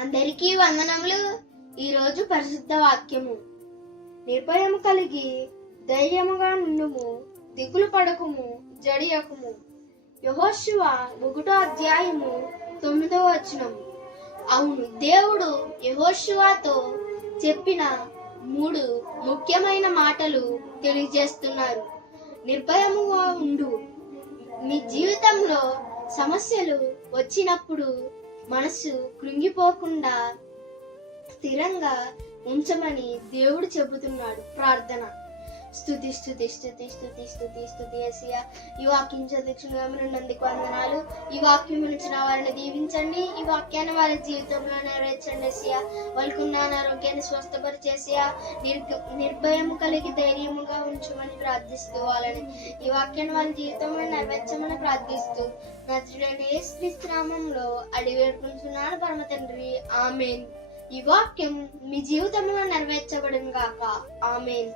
అందరికీ వందనములు. ఈరోజు పరిశుద్ధ వాక్యము. నిర్భయము కలిగి ధైర్యముగా నుండుము, దిగులు పడకుము, జడియకుము. యెహోషువ 1:9. అవును, దేవుడు యెహోషువతో చెప్పిన 3 ముఖ్యమైన మాటలు తెలియజేస్తున్నారు. నిర్భయముగా ఉండు. మీ జీవితంలో సమస్యలు వచ్చినప్పుడు మనసు కృంగిపోకుండా స్థిరంగా ఉంచమని దేవుడు చెబుతున్నాడు. ప్రార్థన. స్తుతి స్తుతి స్తుతి స్తుతి స్తుతి స్తుతి యేసయ్యా. ఈ వాక్యం చదివించిన నందుకు వందనాలు. ఈ వాక్యం వినిచిన వారిని దీవించండి. ఈ వాక్యాన్ని వారి జీవితంలో నెరవేర్చండి యేసయ్యా. వాళ్ళకున్న అనారోగ్యాన్ని స్వస్థపరిచేసయ్యా. నిర్భయము కలిగి ధైర్యముగా ఉంచమని ప్రార్థిస్తూ వాళ్ళని ఈ వాక్యాన్ని వారి జీవితంలో నెరవేర్చమని ప్రార్థిస్తూ నజరేయుడైన యేసుక్రీస్తు నామములో అడిగి వేడుకుంటున్నాను పరమ తండ్రి. ఆమేన్. ఈ వాక్యం మీ జీవితంలో నెరవేర్చబడును గాక. ఆమేన్.